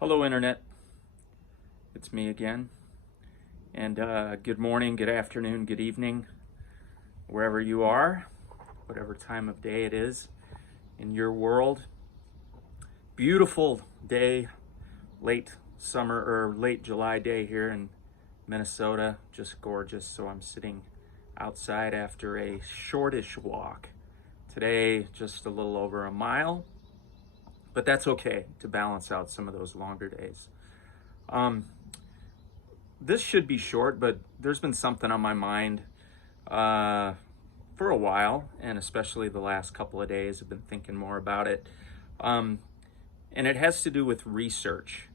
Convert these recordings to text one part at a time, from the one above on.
Hello, Internet. It's me again. And good morning, good afternoon, good evening, wherever you are, whatever time of day it is in your world. Beautiful day, late summer or late July day here in Minnesota. Just gorgeous. So I'm sitting outside after a shortish walk. Today, just a little over a mile, but that's okay to balance out some of those longer days. This should be short, but there's been something on my mind for a while, and especially the last couple of days, I've been thinking more about it. And it has to do with research.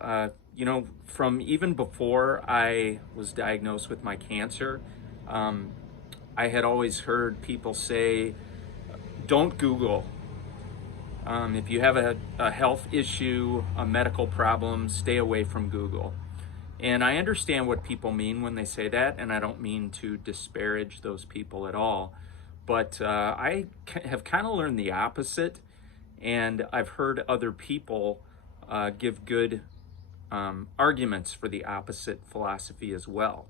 From even before I was diagnosed with my cancer, I had always heard people say, don't Google. If you have a health issue, a medical problem, stay away from Google. And I understand what people mean when they say that, and I don't mean to disparage those people at all. But I have kind of learned the opposite, and I've heard other people give good arguments for the opposite philosophy as well.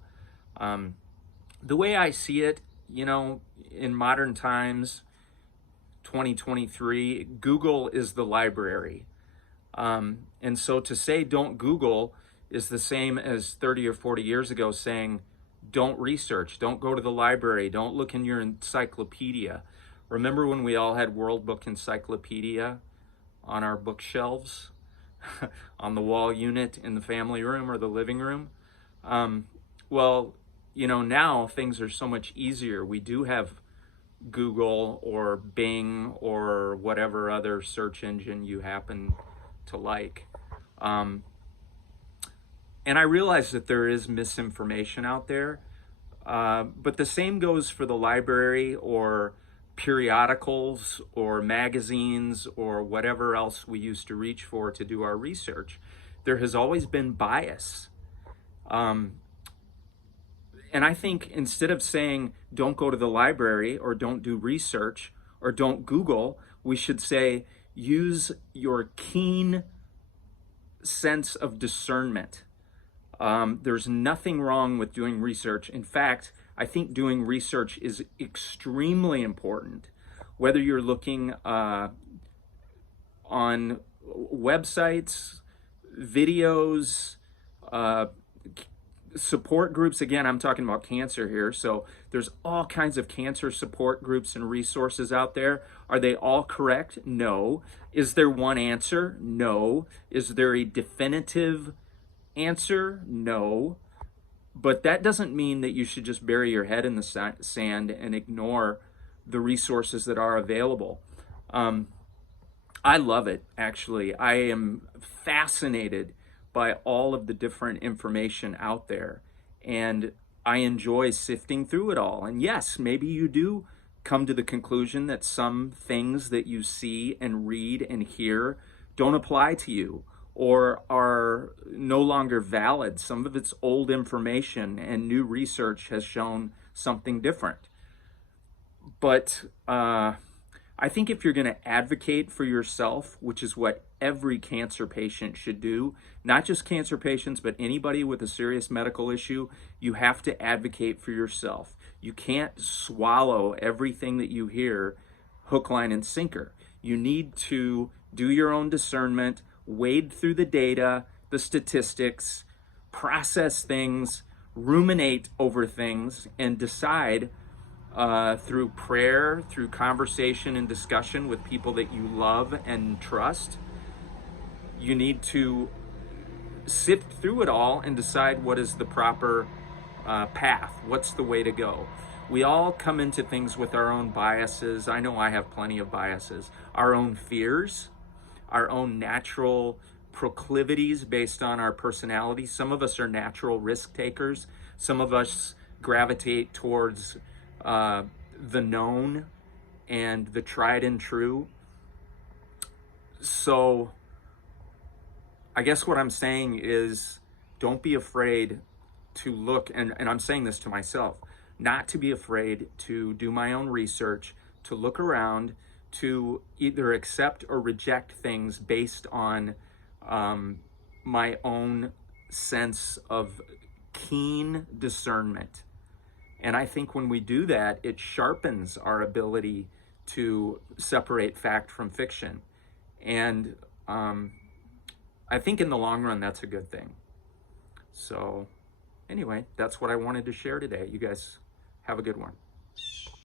The way I see it, in modern times, 2023, Google is the library. And so to say don't Google is the same as 30 or 40 years ago saying don't research, don't go to the library, don't look in your encyclopedia. Remember when we all had World Book Encyclopedia on our bookshelves, on the wall unit in the family room or the living room? Now things are so much easier. We do have Google or Bing or whatever other search engine you happen to like. And I realize that there is misinformation out there, but the same goes for the library or periodicals or magazines or whatever else we used to reach for to do our research. There has always been bias. And I think instead of saying don't go to the library or don't do research or don't Google, we should say use your keen sense of discernment. There's nothing wrong with doing research. In fact, I think doing research is extremely important. Whether you're looking on websites, videos, support groups. Again, I'm talking about cancer here. So there's all kinds of cancer support groups and resources out there. Are they all correct? No. Is there one answer? No. Is there a definitive answer? No. But that doesn't mean that you should just bury your head in the sand and ignore the resources that are available. I love it, actually. I am fascinated by all of the different information out there, and I enjoy sifting through it all. And yes, maybe you do come to the conclusion that some things that you see and read and hear don't apply to you or are no longer valid. Some of it's old information, and new research has shown something different. But I think if you're going to advocate for yourself, which is what every cancer patient should do, not just cancer patients, but anybody with a serious medical issue, you have to advocate for yourself. You can't swallow everything that you hear hook, line, and sinker. You need to do your own discernment, wade through the data, the statistics, process things, ruminate over things, and decide through prayer, through conversation and discussion with people that you love and trust. You need to sift through it all and decide what is the proper path. What's the way to go? We all come into things with our own biases. I know I have plenty of biases. Our own fears, our own natural proclivities based on our personality. Some of us are natural risk takers. Some of us gravitate towards the known and the tried and true. So I guess what I'm saying is don't be afraid to look, and I'm saying this to myself, not to be afraid to do my own research, to look around, to either accept or reject things based on my own sense of keen discernment. And I think when we do that, it sharpens our ability to separate fact from fiction. And I think in the long run, that's a good thing. So, anyway, that's what I wanted to share today. You guys have a good one.